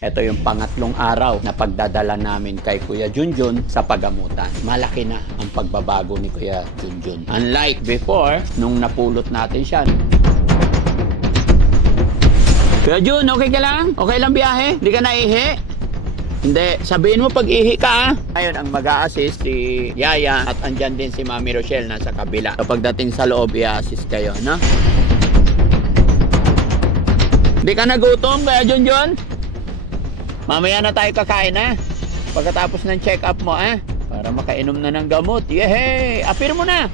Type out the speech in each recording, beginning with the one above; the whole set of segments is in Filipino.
Ito yung pangatlong araw na pagdadala namin kay Kuya Junjun sa pagamutan. Malaki na ang pagbabago ni Kuya Junjun. Unlike before, nung napulot natin siya. Kuya Jun, okay ka lang? Okay lang biyahe? Hindi ka naihi? Hindi. Sabihin mo pag ihi ka ah. Ngayon, ang mag assist si Yaya at andyan din si Mami Rochelle nasa kabila. So, pagdating sa loob, i-assist kayo, no? Hindi ka nagutom, Kuya Junjun? Mamaya na tayo kakain ha. Pagkatapos ng check-up mo ha. Para makainom na ng gamot. Yehey! Apir mo na!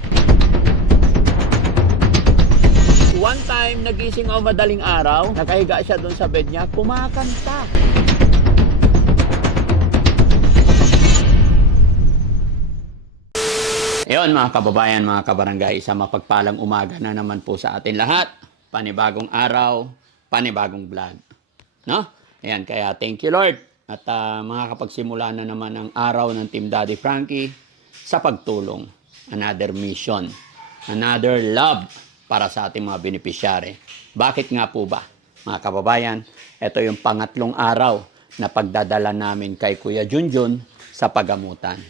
One time, nagising ako madaling araw. Nakahiga siya doon sa bed niya. Kumakanta. Yon mga kababayan, mga kabarangay, sa mapagpalang umaga na naman po sa atin lahat. Panibagong araw, panibagong vlog. No? Ayan, kaya thank you Lord. At ah, makakapagsimula na naman ang araw ng Team Daddy Frankie sa pagtulong. Another mission. Another love para sa ating mga beneficiary. Bakit nga po ba? Mga kababayan, ito yung pangatlong araw na pagdadala namin kay Kuya Junjun sa pagamutan.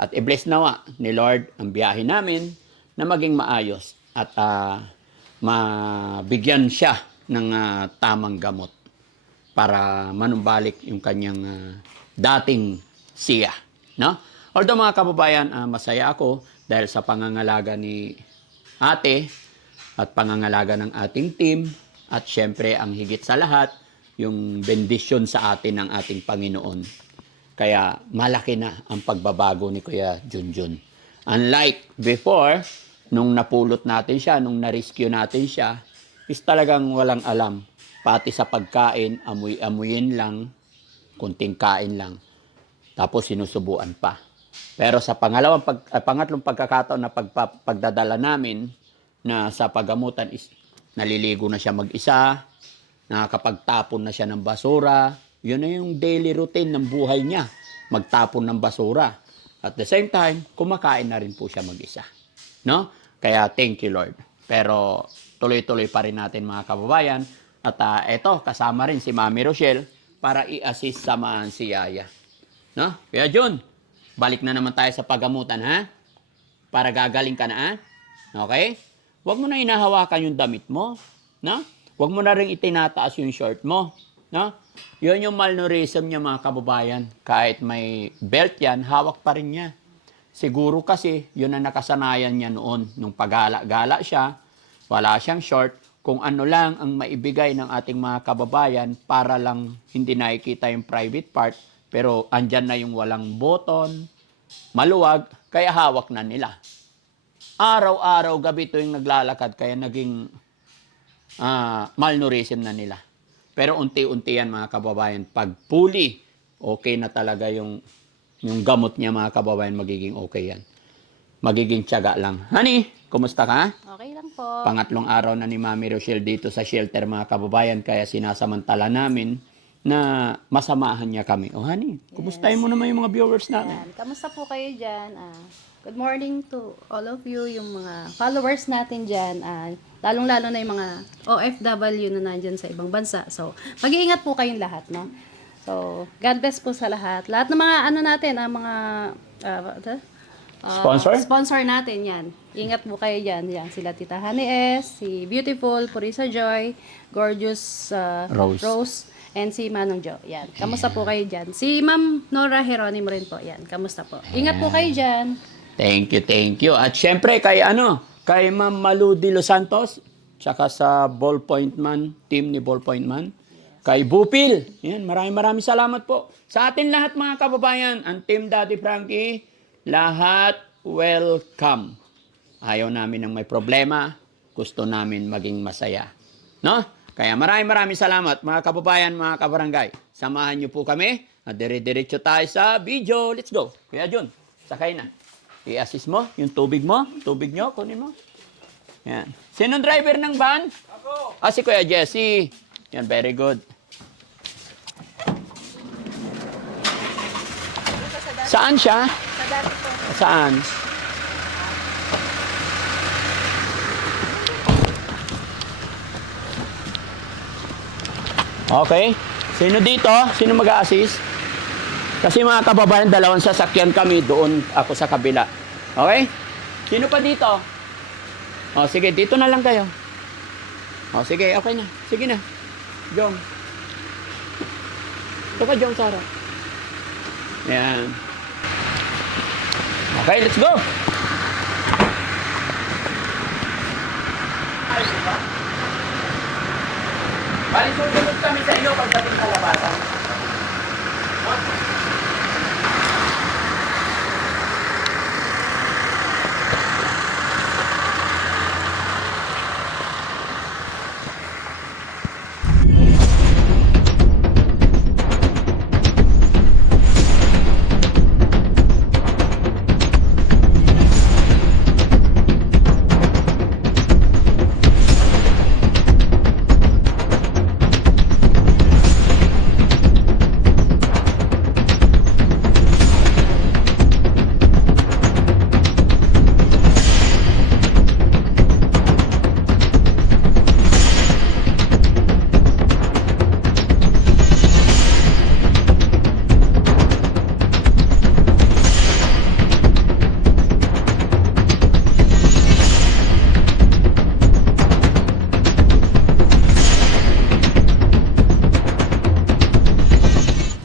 At i-bless nawa ni Lord ang biyahe namin na maging maayos at ah, mabigyan siya ng ah, tamang gamot para manumbalik yung kanyang ah, dating siya. No? Although mga kababayan, ah, masaya ako dahil sa pangangalaga ni ate at pangangalaga ng ating team at syempre ang higit sa lahat, yung bendisyon sa atin ng ating Panginoon. Kaya malaki na ang pagbabago ni Kuya Junjun. Unlike before, nung napulot natin siya, nung na-rescue natin siya, is talagang walang alam. Pati sa pagkain, amoy-amuyin lang, kunting kain lang. Tapos sinusubuan pa. Pero sa pangalawang pag, ah, pangatlong pagkakataon na pagpa, pagdadala namin na sa pagamutan is naliligo na siya mag-isa, nakakapagtapon na siya ng basura. Yun na yung daily routine ng buhay niya, magtapon ng basura. At the same time, kumakain na rin po siya mag-isa. No? Kaya thank you Lord. Pero tuloy-tuloy pa rin natin mga kababayan. At ah, eto, kasama rin si Mami Rochelle para i-assist samahan si Yaya. No? Kaya Jun, balik na naman tayo sa pagamutan ha? Para gagaling ka na ha? Okay? Huwag mo na inahawakan yung damit mo. No? Huwag mo na rin itinataas yung short mo. No? Yun yung malnourism niya mga kababayan. Kahit may belt yan, hawak pa rin niya. Siguro kasi, yun ang nakasanayan niya noon. Nung pagala-gala siya, wala siyang short. Kung ano lang ang maibigay ng ating mga kababayan para lang hindi nakikita yung private part, pero andyan na yung walang button, maluwag, kaya hawak na nila. Araw-araw, gabi yung naglalakad, kaya naging ah, malnourism na nila. Pero unti-unti yan mga kababayan, pag puli, okay na talaga yung, yung gamot niya mga kababayan, magiging okay yan. Magiging tiyaga lang. Honey, kumusta ka? Okay lang po. Pangatlong araw na ni Mami Rochelle dito sa shelter mga kababayan, kaya sinasamantala namin na masamahan niya kami. Oh honey, kumustahin mo naman yung mga viewers natin? Yan. Kamusta po kayo dyan? Ah, good morning to all of you, yung mga followers natin dyan. Ah, lalong-lalo na yung mga OFW na nandyan sa ibang bansa. So, mag-iingat po kayong lahat, no? So, God bless po sa lahat. Lahat ng mga ano natin, ang mga ah, Ah, Sponsor? Sponsor natin yan. Ingat po kayo dyan. Yan, sila Tita Honey S, si Beautiful, Purisa Joy, Gorgeous ah, Rose. Rose, and si Manong Jo. Yan. Kamusta po kayo dyan? Si Ma'am Nora Heronimo rin po. Yan. Kamusta po? Ingat po kayo dyan. Thank you, thank you. At syempre kay ano, kay Ma'am Malu de Los Santos, tsaka sa Ballpoint Man, team ni Ballpoint Man, kay Bupil. Yan, maraming maraming salamat po. Sa atin lahat mga kababayan, ang team Daddy Frankie, lahat welcome. Ayaw namin ng may problema, gusto namin maging masaya. No? Kaya maraming maraming salamat mga kababayan, mga kabarangay. Samahan niyo po kami at dire-diretso tayo sa video. Let's go. Kuya Jun, sakay na. I-assist mo yung tubig mo. Tubig nyo, kunin mo. Yan. Sinong driver ng van? Ako. Ah, si Kuya Jesse. Yan, very good. Saan siya? Saan? Okay. Sino dito? Sino mag-assist? Kasi mga kababayan, dalawang sasakyan kami doon ako sa kabila. Okay? Sino pa dito? O sige, dito na lang kayo. O sige, okay na. Sige na. Jong. Ito ka, Jong, Sarah. Yan. Okay, let's go. Bali, susunod kami sa inyo pagdating sa labasan.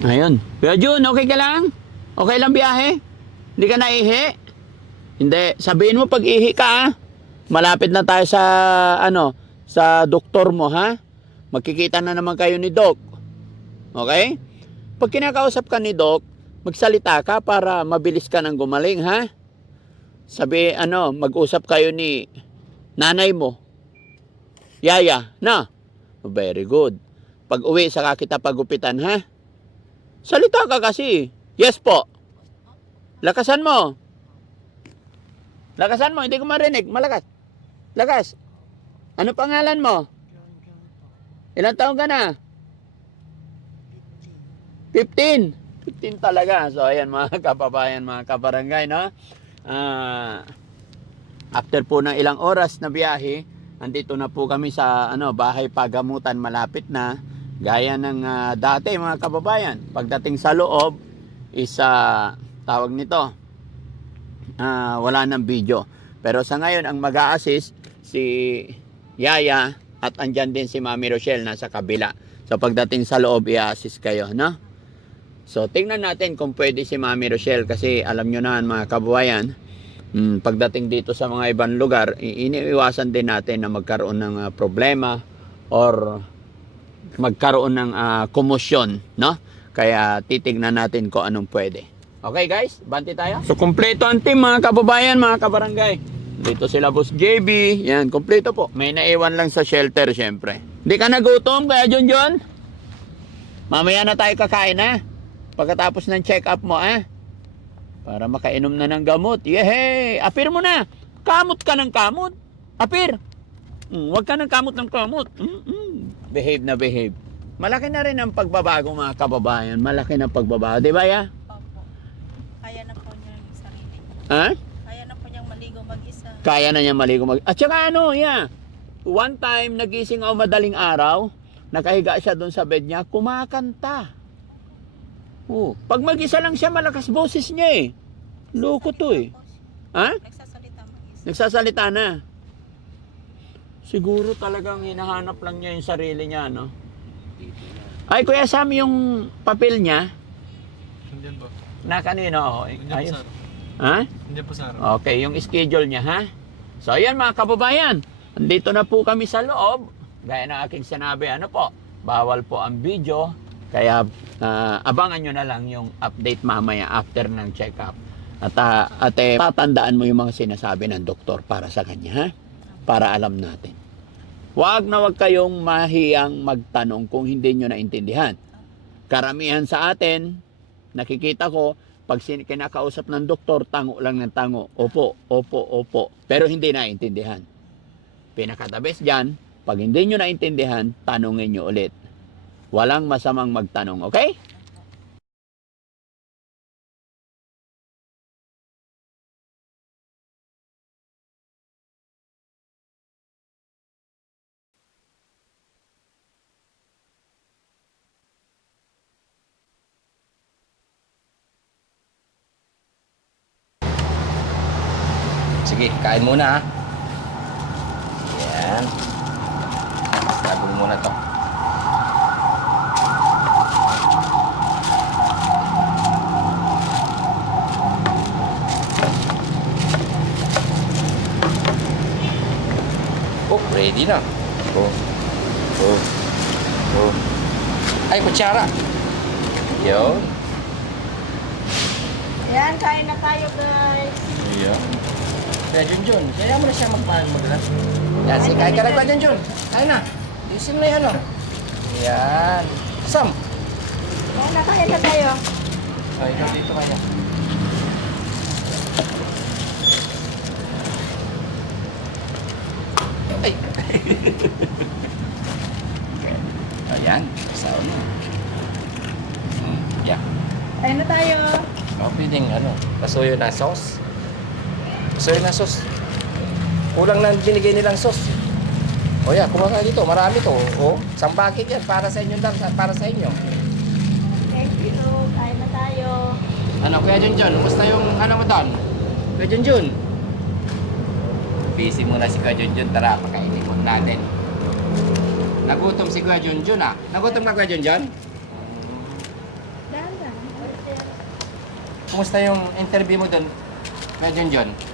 Ayun. Kuya Jun, okay ka lang? Okay lang biyahe? Hindi ka naihi? Hindi. Sabihin mo pag ihi ka ha? Malapit na tayo sa ano, sa doktor mo ha? Magkikita na naman kayo ni Doc. Okay? Pag kinakausap ka ni Doc, magsalita ka para mabilis ka nang gumaling ha? Sabi ano, mag-usap kayo ni nanay mo. Yaya, na? Very good. Pag uwi, saka kita pagupitan ha? Salita ka kasi. Yes po. Lakasan mo. Lakasan mo, hindi ko marinig. Malakas. Lakas. Ano pangalan mo? Ilang taon ka na? 15. 15 talaga. So, ayan mga kababayan, mga kabarangay, no? Ah, after po ng ilang oras na biyahe, andito na po kami sa ano bahay pagamutan malapit na. Gaya ng ah, dati mga kababayan, pagdating sa loob is ah, tawag nito, ah, wala ng video. Pero sa ngayon, ang mag assist si Yaya at andyan din si Mami Rochelle nasa kabila. So pagdating sa loob, i-assist kayo, no? So tingnan natin kung pwede si Mami Rochelle kasi alam nyo na mga kababayan, mm, pagdating dito sa mga ibang lugar, iniiwasan din natin na magkaroon ng ah, problema or magkaroon ng ah, komosyon, no? Kaya titignan natin kung anong pwede. Okay guys, banti tayo. So kumpleto ang team mga kababayan, mga kabarangay. Dito sila Boss JB, yan, kumpleto po. May naiwan lang sa shelter syempre. Hindi ka nagutom kaya John John? Mamaya na tayo kakain ha. Pagkatapos ng check-up mo ha. Para makainom na ng gamot. Yehey! Apir mo na. Kamot ka ng kamot. Apir. Mm, huwag ka ng kamot ng kamot. Mm-mm. Behave na behave. Malaki na rin ang pagbabago mga kababayan. Malaki na pagbabago. Di ba ya? Opo. Kaya na po niya yung sarili. Ha? Kaya na po niyang maligo mag-isa. Kaya na niya maligo mag... At saka ano, yeah. One time, nagising ako madaling araw. Nakahiga siya doon sa bed niya. Kumakanta. Oh, pag mag-isa lang siya, malakas boses niya eh. Loko to eh. Ha? Nagsasalita mag-isa. Nagsasalita na. Siguro talagang hinahanap lang niya yung sarili niya, no? Ay, Kuya Sam, yung papel niya, Hindi po. na kanino? Oh, ayos. Ha? Hindi po, sir. Okay, yung schedule niya, ha? So, ayan mga kababayan. Andito na po kami sa loob. Gaya ng aking sinabi, ano po, bawal po ang video. Kaya ah, abangan nyo na lang yung update mamaya after ng check-up. At, ah, at eh, tatandaan mo yung mga sinasabi ng doktor para sa kanya, ha? Para alam natin. Huwag na huwag kayong mahiyang magtanong kung hindi nyo naintindihan. Karamihan sa atin, nakikita ko, pag kinakausap ng doktor, tango lang ng tango. Opo, opo, opo. Pero hindi naintindihan. Pinaka-the best dyan, pag hindi nyo naintindihan, tanungin nyo ulit. Walang masamang magtanong, okay? Sige, kain muna ha. Yan. Sabog muna to. Oh, ready na. Oh. Oh. Oh. Ay, kutsara. Yun. Ayan, kain na tayo guys. Iya. Kaya Junjun, kaya mo na siya magpahal magla. Yan, sige, kain ka na ba Junjun? Kain na. Isin na yan, oh. Yan. Sam. Kain na, kain na tayo. Oh, ikaw dito kaya. Ay. Ayan, sao na. Hmm, yeah. Kain na tayo. Oh, pwedeng ano, pasuyo na sauce. Pasuyo na sauce. Kulang lang binigay nilang sauce. O yeah, kumuha ka dito, marami to. O, isang bucket yan, para sa inyo lang, para sa inyo. Thank you. Kain na tayo. Ano, Kuya Junjun, kumusta yung ano mo doon? Kuya Junjun? Busy muna si Kuya Junjun, tara, pakainin muna natin. Nagutom si Kuya Junjun ah. Nagutom ka Kuya Junjun? Kumusta yung interview mo doon, Kuya Junjun?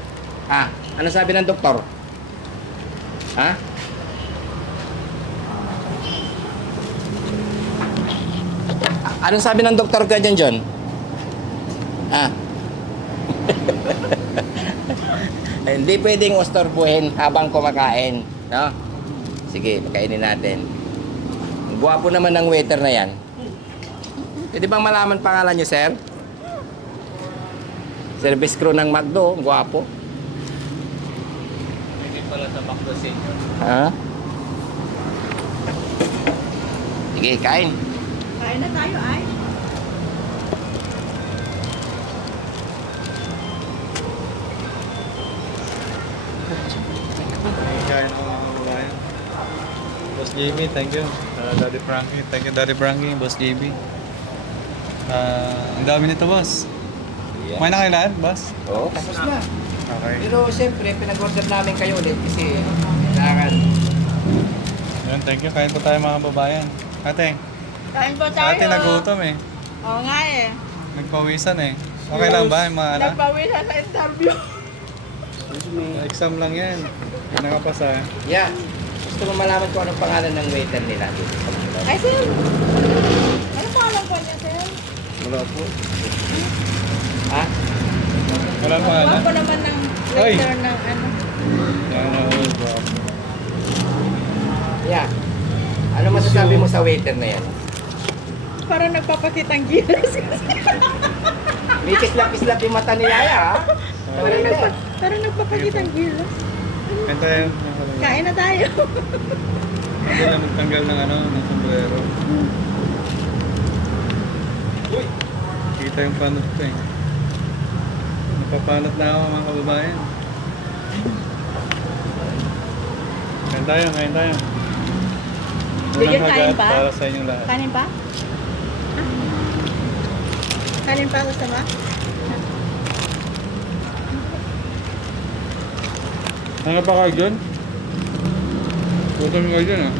Ha? Ano sabi ng doktor? Ha? A- Anong sabi ng doktor Kuya Junjun? Ha? Hindi pwedeng ostorbuhin habang kumakain. No? Sige, pakainin natin. Ang Gwapo naman ng waiter na yan. Pwede bang malaman pangalan niyo, sir? Service crew ng. Hindi pala sa McDo Senior. Ha? Sige, kain. Kain na tayo ay. Kain mo mga kababayan. Boss JB, thank you. Uh, Daddy Frankie, thank you Daddy Frankie, Boss JB. Ah, ang dami nito, boss. Kumain na kayo lahat, boss? Oo, tapos na. Okay. Pero siyempre, pinag-order namin kayo ulit kasi kailangan. Yun, thank you. Kain po tayo mga kababayan. Ate, Kain po tayo. ate nagutom eh. Oo nga eh. Nagpawisan eh. Okay lang ba yung mga anak? Nagpawisan sa interview. Exam lang yan. Hindi nakapasa eh. Yeah. Gusto mo malaman kung anong pangalan ng waiter nila dito sa? Ay, sir. Ano pa alam po niya, sir? Wala po. Ha? Wala pa anak? Ako naman ng Ay. waiter ng ano. Yan na, oh. Yeah. Ano masasabi mo sa waiter na yan? Parang nagpapakitang gilas. May kislap-kislap yung mata ni Yaya, ha? Parang, nagpa, parang nagpapakitang gilas. Kain tayo. mga kababayan. Kain na tayo. Hindi na magtanggal ng ano, ng sombrero. Uy! Kita yung panot ko eh. Napapanot na ako mga kababayan. Kain tayo, kain tayo. Bigyan kain pa? Para sa inyong lahat. Kanin pa? Kanin pa gusto mo? Ano pa kayo dyan? Gutom kayo dyan ah.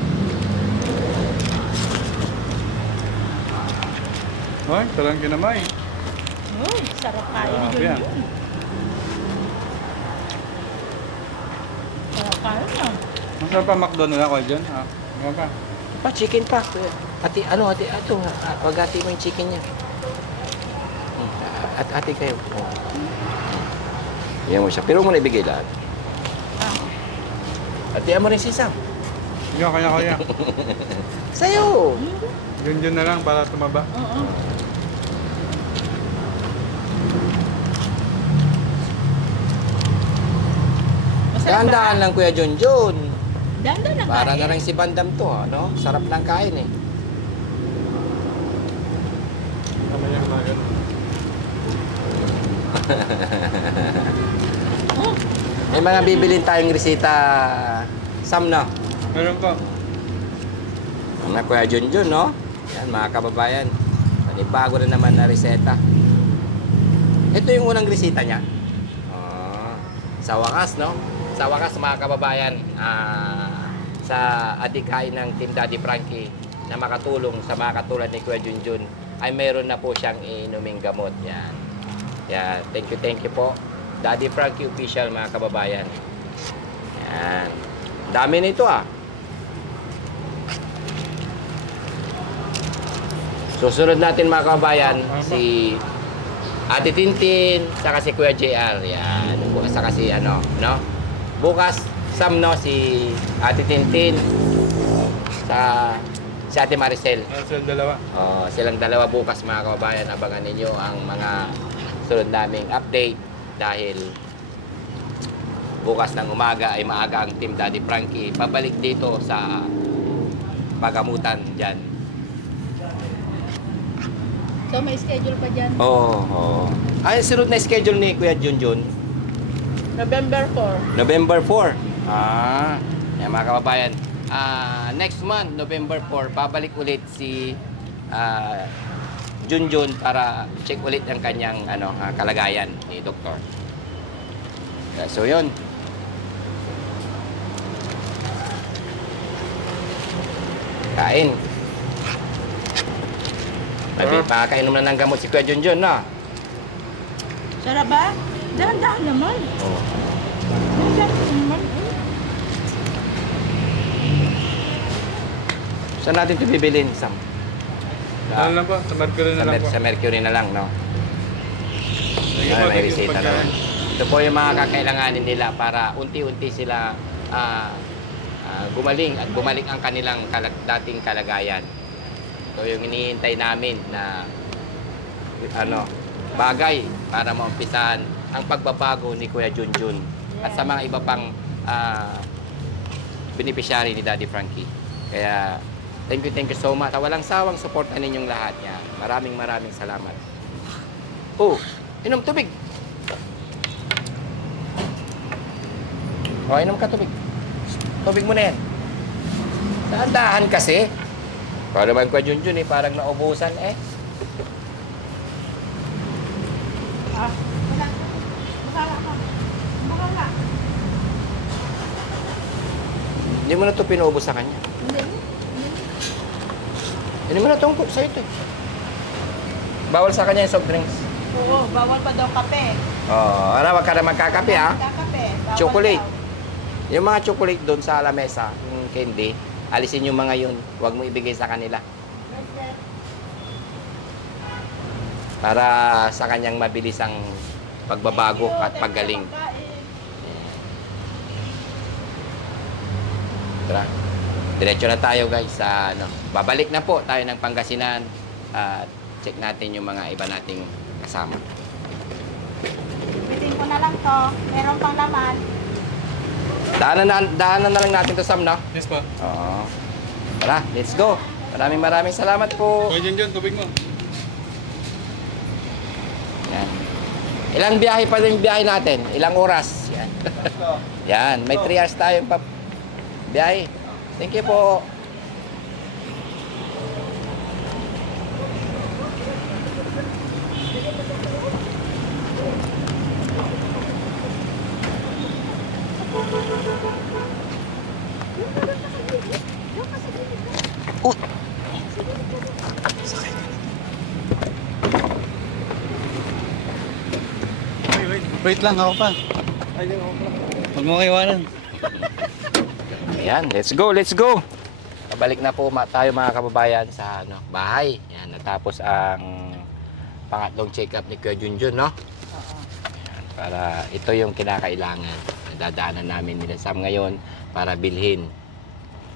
Ay, talang kinamay. Uy, sarap kain Sarap yun kain ah. Masarap pa McDo nila kayo dyan? Ah, ano pa? Pa, chicken pa. Ati, ano, ati, ato, ah, pag-ati mo yung chicken niya. At ati kayo. Oh. Yan mo siya. Pero mo na ibigay lahat. Ati mo rin si Sam. Kaya, kaya, kaya. Sa'yo! Yun yun na lang para tumaba. Oo. Dahan-dahan lang Kuya Junjun. Dahan-dahan lang Para kain. na rin si Bandam to, ano? Sarap ng kain eh. May mga bibilin tayong resita. Sam, no? Meron pa. Mga Kuya Junjun, no? Yan, mga kababayan. Panibago na naman na reseta. Ito yung unang resita niya. Ah. sa wakas, no? Sa wakas, mga kababayan, ah, sa adikain ng Team Daddy Frankie na makatulong sa mga katulad ni Kuya Junjun, ay meron na po siyang inuming gamot. Yan. Yan. Thank you, thank you po. Daddy Frankie Official, mga kababayan. Yan. Dami nito ah. Susunod natin mga kababayan, si Ate Tintin, saka si Kuya JR. Yan. Saka si ano, no? Bukas, Sam, no? Si Ate Tintin, sa si Ate Maricel. Ah, sila dalawa. Oh, silang dalawa bukas mga kababayan, abangan ninyo ang mga sunod naming update dahil bukas ng umaga ay maaga ang Team Daddy Frankie pabalik dito sa pagamutan dyan. So, may schedule pa dyan. Oo. Oh, Ay, sunod na schedule ni Kuya Junjun, November 4. November 4. Ah, yan mga kababayan. Ah, next month, November 4, babalik ulit si ah, Junjun para check ulit ang kanyang ano, ah, kalagayan ni doktor. Yeah, So, yun. Kain. Sabi, makakainom na ng gamot si Kuya Junjun, no? Sarap ba? Dahan-dahan naman. Oo. Dahan-dahan naman. Saan natin ito bibilin, Sam? Ano lang po, sa Mercury na Sa, lang Mer- po. sa Mercury na lang, no? Sige may thank you na. pagkain. Ito po yung mga kakailanganin nila para unti-unti sila ah, ah, gumaling at bumalik ang kanilang kalag- dating kalagayan. Ito yung hinihintay namin na ano, bagay para maumpisahan ang pagbabago ni Kuya Junjun at sa mga iba pang ah, beneficiary ni Daddy Frankie. Kaya thank you, thank you so much. Walang sawang suporta ninyong lahat. Yan. Maraming maraming salamat. Oh, inom tubig. O, inom ka tubig. Tubig mo na yan. Dahan-dahan kasi. Para naman kwa Junjun eh, parang naubusan eh. Ah, wala. Makala ka. Makala. Hindi mo na ito pinuubos sa kanya. Hindi. Hindi mo na itong sa'yo ito eh. Bawal sa kanya yung soft drinks. Oo, bawal pa daw kape. Oo, oh, wag ka na magkakape ha. Kakape. Bawal Chocolate. daw. Yung mga chocolate doon sa lamesa, yung candy, alisin yung mga yun. Huwag mo ibigay sa kanila. Para sa kanyang mabilis ang pagbabago at paggaling. Tara. Diretso na tayo guys sa ano. Babalik na po tayo ng Pangasinan at check natin yung mga iba nating kasama. Bitin ko na lang to. Meron pang laman. Daanan na, daanan na lang natin to Sam, no? Yes po. Oo. Tara, let's go. Maraming maraming salamat po. Kuya Junjun, tubig mo. Yan. Ilang biyahe pa din biyahe natin? Ilang oras? Yan. Yan, may 3 hours tayong pa biyahe. Thank you po. Wait, wait. Wait lang, ako pa. Huwag mo kaiwanan. Ayan, let's go, let's go. Pabalik na po tayo mga kababayan sa ano, bahay. Yan, natapos ang pangatlong check-up ni Kuya Junjun, no? Ayan, para ito yung kinakailangan. Nadadaanan namin nila Sam ngayon para bilhin.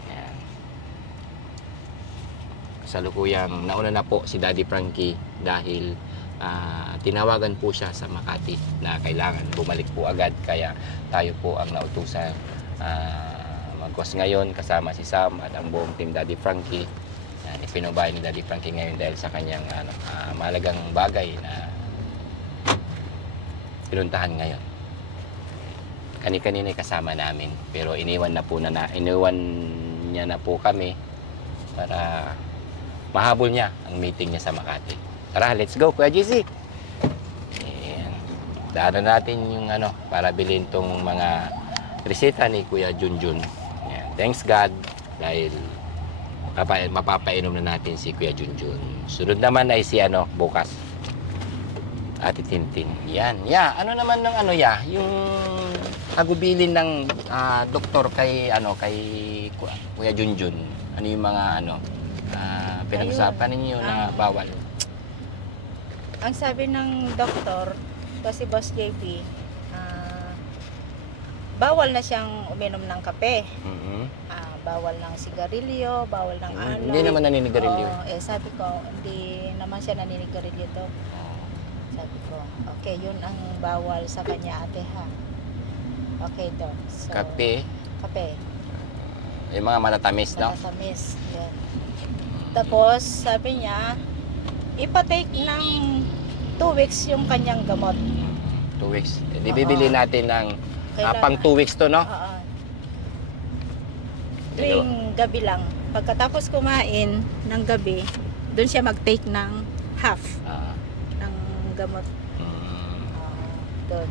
Ayan. Kasalukuyang nauna na po si Daddy Frankie dahil ah, tinawagan po siya sa Makati na kailangan bumalik po agad kaya tayo po ang nautusan uh, magkos ngayon kasama si Sam at ang buong team Daddy Frankie yan, ipinubay ni Daddy Frankie ngayon dahil sa kanyang ano, ah, mahalagang bagay na pinuntahan ngayon kani-kanina kasama namin pero iniwan na po na, na iniwan niya na po kami para mahabol niya ang meeting niya sa Makati tara let's go Kuya Ayan. daanan natin yung ano, para bilhin tong mga reseta ni Kuya Junjun. Thanks God dahil mapa- mapapainom na natin si Kuya Junjun. Sunod naman ay si ano, bukas. Ate Tintin. Yan. Ya, ano naman ng ano ya, yung kagubilin ng ah, doktor kay ano kay Ku- Kuya Junjun. Ano yung mga ano ah, pinag-usapan ninyo na Ah. bawal. Ang sabi ng doktor, kasi Boss JP, bawal na siyang uminom ng kape. Mhm. Ah, bawal ng sigarilyo, bawal ng alak. Hindi naman naninigarilyo. Oo, eh, sabi ko, hindi naman siya naninigarilyo to. Sabi ko, okay, yun ang bawal sa kanya ate ha. Okay doon. So, Kape, Kape. yung mga matatamis, no? Nakatamis. Yan. Tapos, sabi niya, ipatake ng 2 weeks yung kanyang gamot. Two weeks. Oo. bibili natin ng ah, pang two weeks to, no? Oo. Tuwing gabi lang. Pagkatapos kumain ng gabi, doon siya mag-take ng half Ah, ng gamot. mm, doon.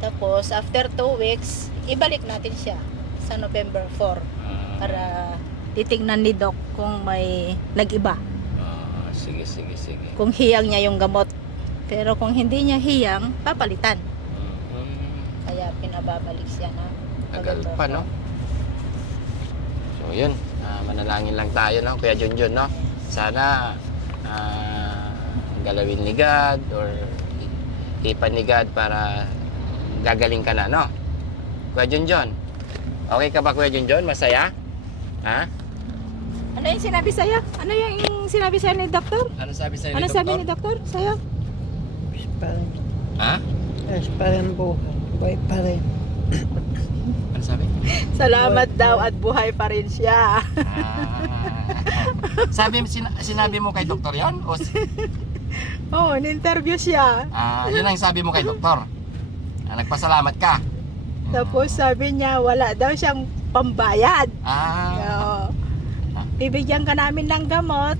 Tapos, after 2 weeks, ibalik natin siya sa November 4 ah, para titignan ni Doc kung may nag-iba. ah, sige, sige, sige. Kung hiyang niya yung gamot. Pero kung hindi niya hiyang, papalitan. Pinababalik siya na. Tagal pa, no? So, yun. Ah, manalangin lang tayo, no? Kuya Junjun, no? Sana ah, galawin ni God or ipan ni God para gagaling ka na, no? Kuya Junjun, okay ka ba, Kuya Junjun? Masaya? Ha? Ano yung sinabi sa'yo? Ano yung sinabi sa'yo ni doktor? Ano sabi sa'yo Ano ni sabi doktor? ni doktor sa'yo? Yes pa rin. Ha? Yes pa rin buhay. Buhay pa rin. Ano sabi? Salamat daw at buhay pa rin siya. Ah. sabi sina- sinabi mo kay doktor 'yon? O si- Oo, oh, in-interview siya. ah, yun ang sabi mo kay doktor. Ah, nagpasalamat ka. Tapos sabi niya wala daw siyang pambayad. Ah. Oo. Bibigyan ka namin ng gamot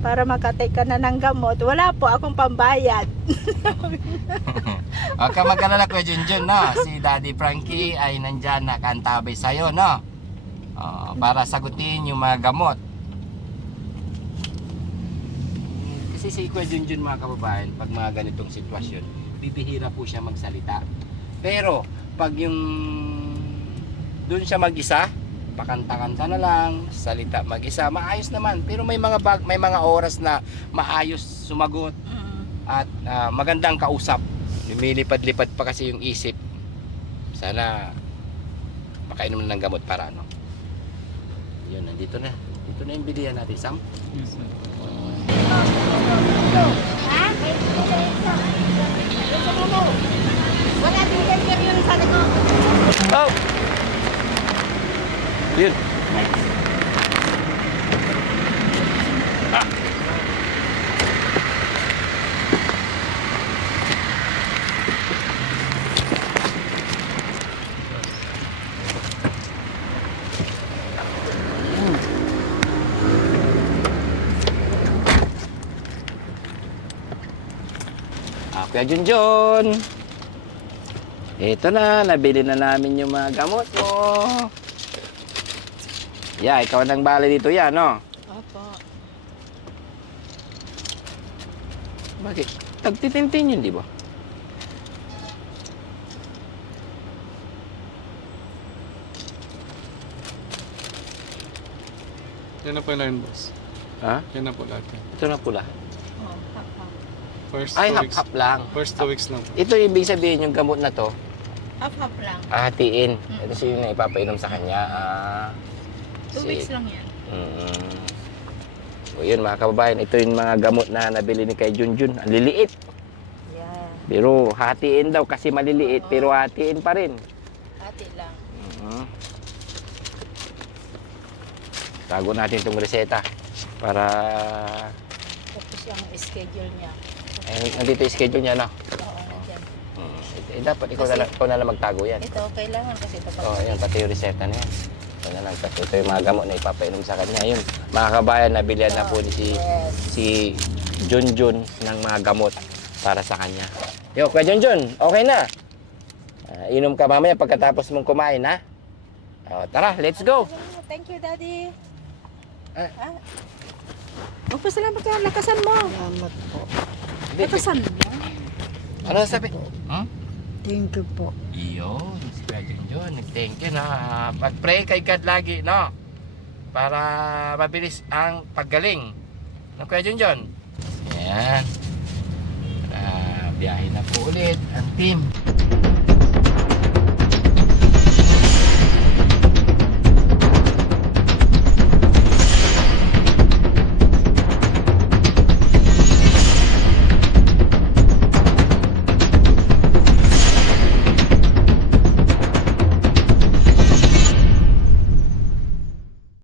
para makatake ka na ng gamot. Wala po akong pambayad. Huwag ka mag-alala Kuya Junjun, no? Si Daddy Frankie ay nandyan nakantabay sa'yo, no? Ah, para sagutin yung mga gamot. Kasi si Kuya Junjun mga kababayan, pag mga ganitong sitwasyon, bibihira po siya magsalita. Pero, pag yung doon siya mag-isa, pakanta-kanta na lang, salita mag-isa, maayos naman. Pero may mga bag, may mga oras na maayos sumagot at ah, magandang kausap. Lumilipad-lipad pa kasi yung isip. Sana makainom na ng gamot para ano. Yun, nandito na. Dito na yung bilihan natin, Sam. Yes, sir. Oh! Yun. Ah. Ah, Kuya Junjun. Ito na, nabili na namin yung mga gamot mo. Yeah, ikaw nang bala dito yan, no? Opo. Bakit? Tagtitintin yun, di ba? Yan na po yung line, boss. Ha? Yan na po lahat. yan. Ito na pula. Oh, half-half. First Ay, two weeks. hap-hap lang. First two weeks lang po. Ito yung ibig sabihin yung gamot na to, Half-half lang. hahatiin. Ito siya yung ipapainom sa kanya. Ah, 2 si- weeks lang yan. Mm. So yun mga kababayan, ito yung mga gamot na nabili ni kay Junjun. Ang liliit. Yeah. Pero hatiin daw kasi maliliit, pero hatiin pa rin. Ate lang. Mhm. Tago natin itong reseta para Tapos yung schedule niya. eh, nandito yung schedule niya, no? Oo, nandyan. Mm. Eh, dapat ikaw na, lang- ikaw na lang magtago yan. Ito, kailangan kasi ito Oo, oh, yun, pati yung reseta na yan. Ito na lang, kasi ito yung mga gamot na ipapainom sa kanya. Yun, mga kabayan, nabilihan na po ni si, Yes. si Junjun ng mga gamot para sa kanya. Yo, Kuya Junjun, okay na. Ah, inom ka mamaya pagkatapos mong kumain, ha? Oh, tara, let's go. Thank you, Daddy. Ah. Ah. Magpasalamat ka, lakasan mo. Salamat po. Lakasan mo. Ano sabi? Hmm? Thank you po. Iyon, si Kuya Junjun, nag-thank you na. Ah, Mag-pray kay God lagi, no? Para mabilis ang paggaling. No, Kuya Junjun? Ayan. Ah, biyahe na po ulit ang team.